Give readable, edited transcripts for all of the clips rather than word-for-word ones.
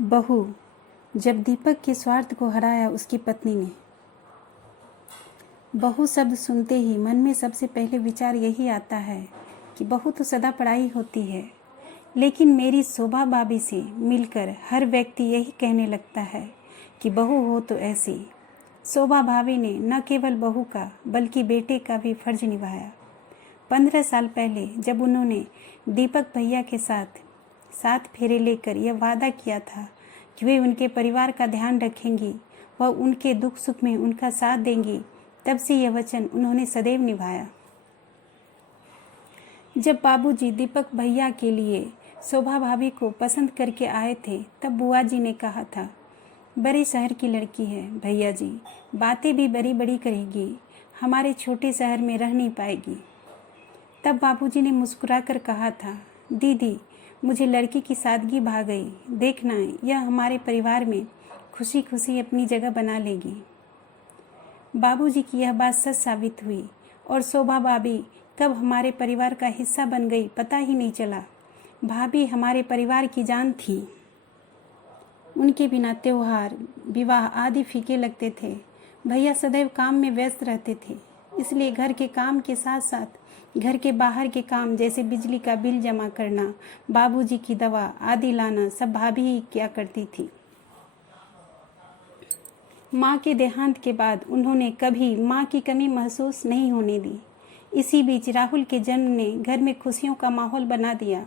बहू, जब दीपक के स्वार्थ को हराया उसकी पत्नी ने। बहू शब्द सुनते ही मन में सबसे पहले विचार यही आता है कि बहू तो सदा पढ़ाई होती है, लेकिन मेरी शोभा भाभी से मिलकर हर व्यक्ति यही कहने लगता है कि बहू हो तो ऐसी। शोभा भाभी ने न केवल बहू का बल्कि बेटे का भी फर्ज निभाया। 15 साल पहले जब उन्होंने दीपक भैया के साथ 7 फेरे लेकर यह वादा किया था कि वे उनके परिवार का ध्यान रखेंगी, वह उनके दुख सुख में उनका साथ देंगी, तब से यह वचन उन्होंने सदैव निभाया। जब बाबूजी दीपक भैया के लिए शोभा भाभी को पसंद करके आए थे, तब बुआ जी ने कहा था, बड़े शहर की लड़की है भैया जी, बातें भी बड़ी बड़ी करेगी, हमारे छोटे शहर में रह नहीं पाएगी। तब बाबूजी ने मुस्कुराकर कहा था, दीदी मुझे लड़की की सादगी भा गई, देखना यह हमारे परिवार में खुशी खुशी अपनी जगह बना लेगी। बाबूजी की यह बात सच साबित हुई और शोभा भाभी कब हमारे परिवार का हिस्सा बन गई पता ही नहीं चला। भाभी हमारे परिवार की जान थी। उनके बिना त्योहार, विवाह आदि फीके लगते थे। भैया सदैव काम में व्यस्त रहते थे, इसलिए घर के काम के साथ साथ घर के बाहर के काम जैसे बिजली का बिल जमा करना, बाबूजी की दवा आदि लाना सब भाभी ही किया करती थी। माँ के देहांत के बाद उन्होंने कभी माँ की कमी महसूस नहीं होने दी। इसी बीच राहुल के जन्म ने घर में खुशियों का माहौल बना दिया।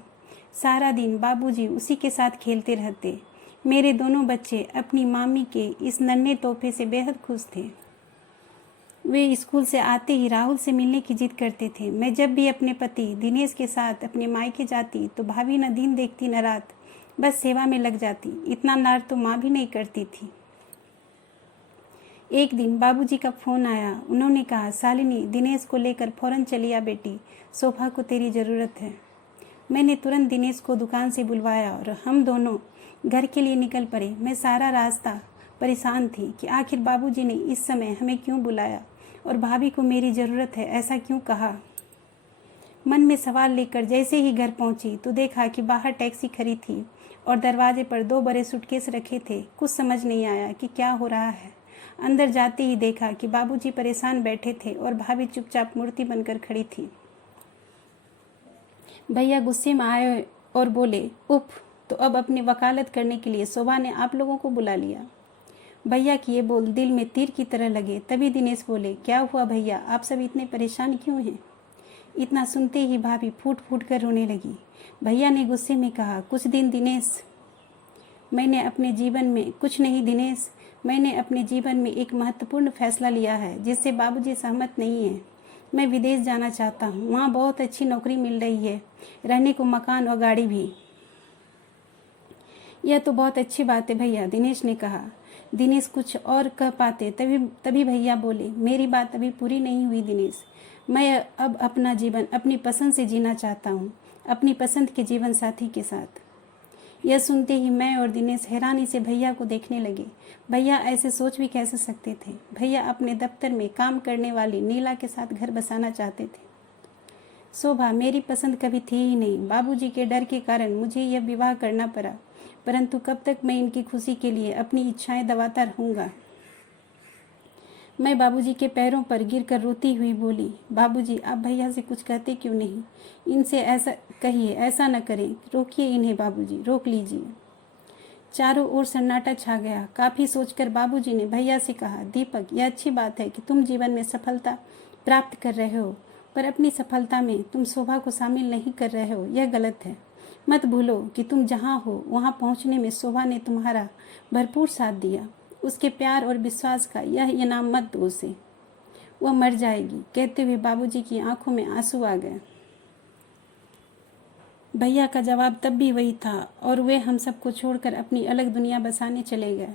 सारा दिन बाबूजी उसी के साथ खेलते रहते। मेरे दोनों बच्चे अपनी मामी के इस नन्हे तोहफे से बेहद खुश थे। वे स्कूल से आते ही राहुल से मिलने की जिद करते थे। मैं जब भी अपने पति दिनेश के साथ अपने मायके जाती तो भाभी न दिन देखती न रात, बस सेवा में लग जाती। इतना लाड तो माँ भी नहीं करती थी। एक दिन बाबूजी का फ़ोन आया। उन्होंने कहा, शालिनी दिनेश को लेकर फ़ौरन चली आ बेटी, शोभा को तेरी ज़रूरत है। मैंने तुरंत दिनेश को दुकान से बुलवाया और हम दोनों घर के लिए निकल पड़े। मैं सारा रास्ता परेशान थी कि आखिर बाबूजी ने इस समय हमें क्यों बुलाया और भाभी को मेरी ज़रूरत है ऐसा क्यों कहा। मन में सवाल लेकर जैसे ही घर पहुंची तो देखा कि बाहर टैक्सी खड़ी थी और दरवाजे पर 2 बड़े सूटकेस रखे थे। कुछ समझ नहीं आया कि क्या हो रहा है। अंदर जाते ही देखा कि बाबूजी परेशान बैठे थे और भाभी चुपचाप मूर्ति बनकर खड़ी थी। भैया गुस्से में आए और बोले, उफ, तो अब अपनी वकालत करने के लिए शोभा ने आप लोगों को बुला लिया। भैया की ये बोल दिल में तीर की तरह लगे। तभी दिनेश बोले, क्या हुआ भैया, आप सब इतने परेशान क्यों हैं। इतना सुनते ही भाभी फूट फूट कर रोने लगी। भैया ने गुस्से में कहा, कुछ दिनेश, मैंने अपने जीवन में एक महत्वपूर्ण फैसला लिया है जिससे बाबूजी सहमत नहीं है। मैं विदेश जाना चाहता हूँ। वहाँ बहुत अच्छी नौकरी मिल रही है, रहने को मकान और गाड़ी भी। यह तो बहुत अच्छी बात है भैया, दिनेश ने कहा। दिनेश कुछ और कह पाते तभी भैया बोले, मेरी बात अभी पूरी नहीं हुई दिनेश। मैं अब अपना जीवन अपनी पसंद से जीना चाहता हूँ, अपनी पसंद के जीवन साथी के साथ। यह सुनते ही मैं और दिनेश हैरानी से भैया को देखने लगे। भैया ऐसे सोच भी कैसे सकते थे। भैया अपने दफ्तर में काम करने वाली नीला के साथ घर बसाना चाहते थे। शोभा मेरी पसंद कभी थी ही नहीं। बाबूजी के डर के कारण मुझे यह विवाह करना पड़ा, परंतु कब तक मैं इनकी खुशी के लिए अपनी इच्छाएं दबाता रहूँगा। मैं बाबूजी के पैरों पर गिरकर रोती हुई बोली, बाबूजी आप भैया से कुछ कहते क्यों नहीं, इनसे ऐसा कहिए, ऐसा न करें, रोकिए इन्हें बाबूजी, रोक लीजिए। चारों ओर सन्नाटा छा गया। काफ़ी सोचकर बाबूजी ने भैया से कहा, दीपक यह अच्छी बात है कि तुम जीवन में सफलता प्राप्त कर रहे हो, पर अपनी सफलता में तुम शोभा को शामिल नहीं कर रहे हो, यह गलत है। मत भूलो कि तुम जहाँ हो वहाँ पहुँचने में शोभा ने तुम्हारा भरपूर साथ दिया। उसके प्यार और विश्वास का यह इनाम मत दो उसे, वह मर जाएगी। कहते हुए बाबूजी की आंखों में आंसू आ गए। भैया का जवाब तब भी वही था और वे हम सबको छोड़कर अपनी अलग दुनिया बसाने चले गए।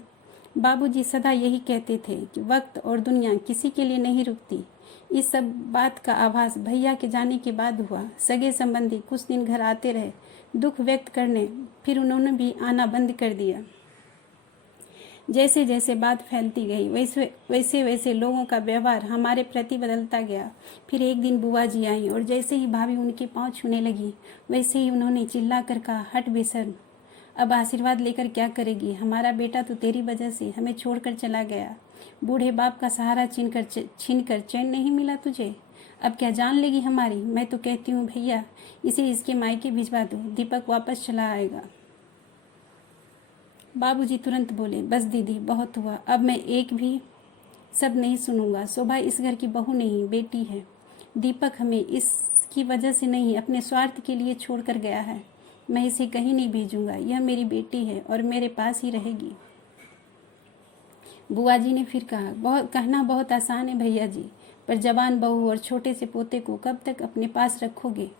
बाबूजी सदा यही कहते थे कि वक्त और दुनिया किसी के लिए नहीं रुकती। इस सब बात का आभास भैया के जाने के बाद हुआ। सगे संबंधी कुछ दिन घर आते रहे दुख व्यक्त करने, फिर उन्होंने भी आना बंद कर दिया। जैसे जैसे बात फैलती गई वैसे वैसे लोगों का व्यवहार हमारे प्रति बदलता गया। फिर एक दिन बुआ जी आई और जैसे ही भाभी उनके पाँव छूने लगी वैसे ही उन्होंने चिल्ला कर कहा, हट बेशर्म, अब आशीर्वाद लेकर क्या करेगी? हमारा बेटा तो तेरी वजह से हमें छोड़कर चला गया। बूढ़े बाप का सहारा छीनकर चैन नहीं मिला तुझे। अब क्या जान लेगी हमारी? मैं तो कहती हूँ भैया, इसे इसके मायके भिजवा दो, दीपक वापस चला आएगा। बाबूजी तुरंत बोले, बस दीदी, बहुत हुआ। अब मैं एक भी सब नहीं सुनूंगा। शोभा इस घर की बहू नहीं, बेटी है। दीपक हमें इसकी वजह से नहीं, अपने स्वार्थ के लिए छोड़कर गया है। मैं इसे कहीं नहीं भेजूंगा। यह मेरी बेटी है और मेरे पास ही रहेगी। बुआ जी ने फिर कहा, कहना बहुत आसान है भैया जी, पर जवान बहू और छोटे से पोते को कब तक अपने पास रखोगे?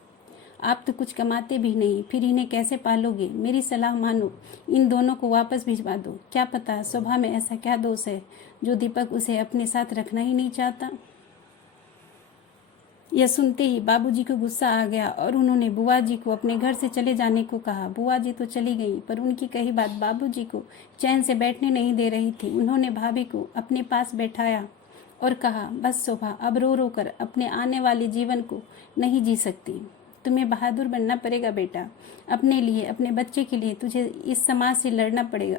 आप तो कुछ कमाते भी नहीं, फिर इन्हें कैसे पालोगे? मेरी सलाह मानो, इन दोनों को वापस भिजवा दो। क्या पता शोभा में ऐसा क्या दोष है जो दीपक उसे अपने साथ रखना ही नहीं चाहता। यह सुनते ही बाबूजी को गुस्सा आ गया और उन्होंने बुआ जी को अपने घर से चले जाने को कहा। बुआ जी तो चली गई, पर उनकी कही बात बाबूजी को चैन से बैठने नहीं दे रही थी। उन्होंने भाभी को अपने पास बैठाया और कहा, बस शोभा, अब रो रो कर अपने आने वाले जीवन को नहीं जी सकती। तुम्हें बहादुर बनना पड़ेगा बेटा। अपने लिए, अपने बच्चे के लिए तुझे इस समाज से लड़ना पड़ेगा।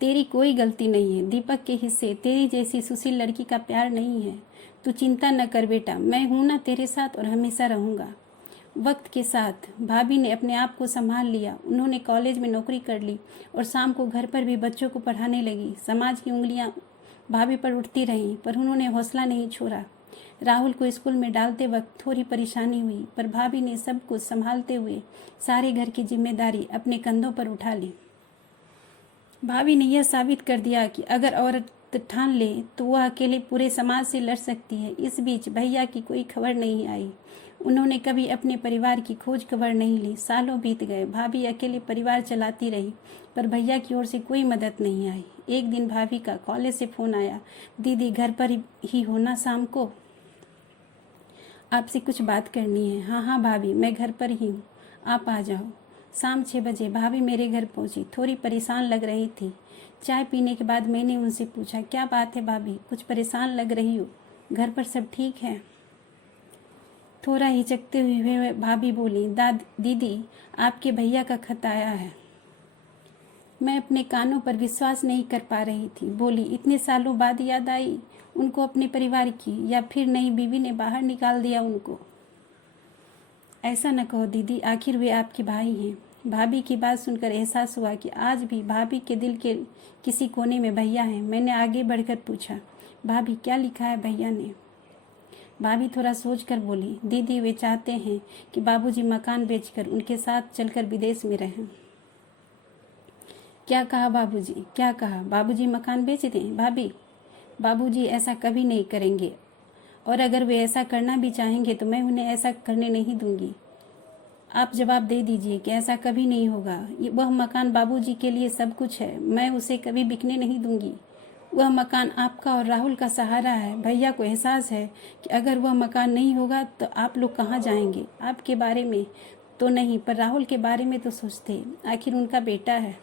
तेरी कोई गलती नहीं है। दीपक के हिस्से तेरी जैसी सुशील लड़की का प्यार नहीं है। तू चिंता न कर बेटा, मैं हूं ना तेरे साथ और हमेशा रहूंगा। वक्त के साथ भाभी ने अपने आप को संभाल लिया। उन्होंने कॉलेज में नौकरी कर ली और शाम को घर पर भी बच्चों को पढ़ाने लगी। समाज की उंगलियां भाभी पर उठती रहीं, पर उन्होंने हौसला नहीं छोड़ा। राहुल को स्कूल में डालते वक्त थोड़ी परेशानी हुई, पर भाभी ने सब कुछ संभालते हुए सारे घर की जिम्मेदारी अपने कंधों पर उठा ली। भाभी ने यह साबित कर दिया कि अगर औरत ठान ले तो वह अकेले पूरे समाज से लड़ सकती है। इस बीच भैया की कोई खबर नहीं आई। उन्होंने कभी अपने परिवार की खोज खबर नहीं ली। सालों बीत गए, भाभी अकेले परिवार चलाती रही, पर भैया की ओर से कोई मदद नहीं आई। एक दिन भाभी का कॉलेज से फोन आया, दीदी घर पर ही होना शाम को, आपसे कुछ बात करनी है। हाँ हाँ भाभी, मैं घर पर ही हूँ, आप आ जाओ। शाम 6 बजे भाभी मेरे घर पहुंची। थोड़ी परेशान लग रही थी। चाय पीने के बाद मैंने उनसे पूछा, क्या बात है भाभी, कुछ परेशान लग रही हो? घर पर सब ठीक है? थोड़ा हिचकते हुए भाभी बोली, दीदी, आपके भैया का खत आया है। मैं अपने कानों पर विश्वास नहीं कर पा रही थी। बोली, इतने सालों बाद याद आई उनको अपने परिवार की, या फिर नई बीवी ने बाहर निकाल दिया उनको? ऐसा न कहो दीदी, आखिर वे आपके भाई हैं। भाभी की बात सुनकर एहसास हुआ कि आज भी भाभी के दिल के किसी कोने में भैया हैं। मैंने आगे बढ़कर पूछा, भाभी क्या लिखा है भैया ने? भाभी थोड़ा सोचकर बोली, दीदी वे चाहते हैं कि बाबूजी मकान बेचकर उनके साथ चलकर विदेश में रहें। क्या कहा बाबूजी? क्या कहा? बाबूजी मकान बेच दें? भाभी, बाबूजी ऐसा कभी नहीं करेंगे, और अगर वे ऐसा करना भी चाहेंगे तो मैं उन्हें ऐसा करने नहीं दूंगी। आप जवाब दे दीजिए कि ऐसा कभी नहीं होगा। वह मकान बाबूजी के लिए सब कुछ है। मैं उसे कभी बिकने नहीं दूंगी। वह मकान आपका और राहुल का सहारा है। भैया को एहसास है कि अगर वह मकान नहीं होगा तो आप लोग कहाँ जाएंगे। आपके बारे में तो नहीं, पर राहुल के बारे में तो सोचते, आखिर उनका बेटा है।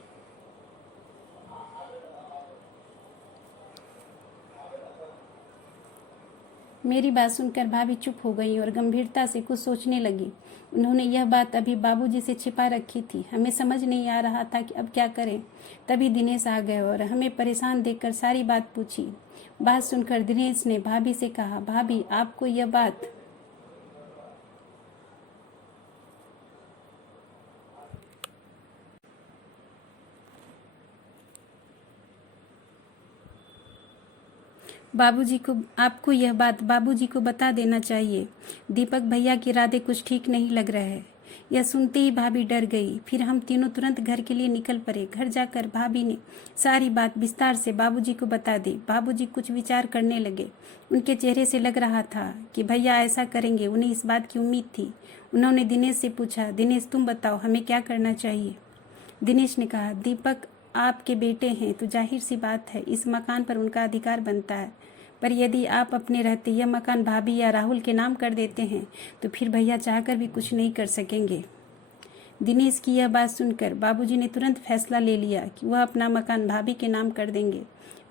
मेरी बात सुनकर भाभी चुप हो गई और गंभीरता से कुछ सोचने लगी। उन्होंने यह बात अभी बाबूजी से छिपा रखी थी। हमें समझ नहीं आ रहा था कि अब क्या करें। तभी दिनेश आ गए और हमें परेशान देखकर सारी बात पूछी। बात सुनकर दिनेश ने भाभी से कहा, भाभी आपको यह बात आपको यह बात बाबूजी को बता देना चाहिए। दीपक भैया के इरादे कुछ ठीक नहीं लग रहे हैं। यह सुनते ही भाभी डर गई। फिर हम तीनों तुरंत घर के लिए निकल पड़े। घर जाकर भाभी ने सारी बात विस्तार से बाबूजी को बता दी। बाबूजी कुछ विचार करने लगे। उनके चेहरे से लग रहा था कि भैया ऐसा करेंगे। उन्हें इस बात की उम्मीद थी। उन्होंने दिनेश से पूछा, दिनेश तुम बताओ हमें क्या करना चाहिए? दिनेश ने कहा, दीपक आपके बेटे हैं तो जाहिर सी बात है इस मकान पर उनका अधिकार बनता है, पर यदि आप अपने रहते यह मकान भाभी या राहुल के नाम कर देते हैं तो फिर भैया चाहकर भी कुछ नहीं कर सकेंगे। दिनेश की यह बात सुनकर बाबूजी ने तुरंत फैसला ले लिया कि वह अपना मकान भाभी के नाम कर देंगे।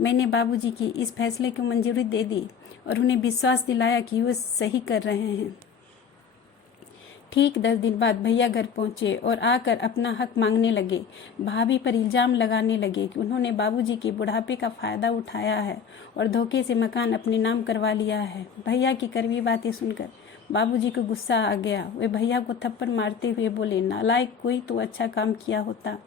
मैंने बाबूजी की इस फैसले को मंजूरी दे दी और उन्हें विश्वास दिलाया कि वह सही कर रहे हैं। ठीक 10 दिन बाद भैया घर पहुंचे और आकर अपना हक मांगने लगे। भाभी पर इल्ज़ाम लगाने लगे कि उन्होंने बाबूजी के बुढ़ापे का फ़ायदा उठाया है और धोखे से मकान अपने नाम करवा लिया है। भैया की कड़वी बातें सुनकर बाबूजी को गुस्सा आ गया। वे भैया को थप्पड़ मारते हुए बोले, नालायक, कोई तो अच्छा काम किया होता।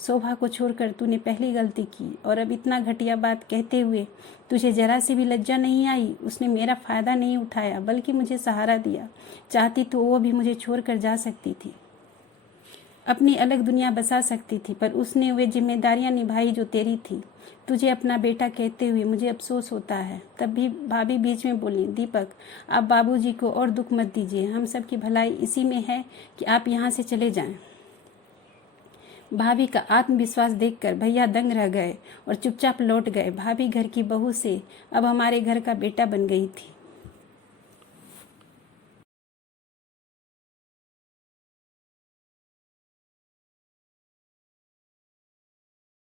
शोभा को छोड़कर तूने पहली गलती की और अब इतना घटिया बात कहते हुए तुझे जरा सी भी लज्जा नहीं आई। उसने मेरा फ़ायदा नहीं उठाया बल्कि मुझे सहारा दिया। चाहती तो वो भी मुझे छोड़कर जा सकती थी, अपनी अलग दुनिया बसा सकती थी, पर उसने वे जिम्मेदारियां निभाई जो तेरी थी। तुझे अपना बेटा कहते हुए मुझे अफसोस होता है। तब भी भाभी बीच में बोली, दीपक, आप बाबूजी को और दुख मत दीजिए। हम सब की भलाई इसी में है कि आप यहाँ से चले जाएं। भाभी का आत्मविश्वास देखकर भैया दंग रह गए और चुपचाप लौट गए। भाभी घर की बहू से अब हमारे घर का बेटा बन गई थी।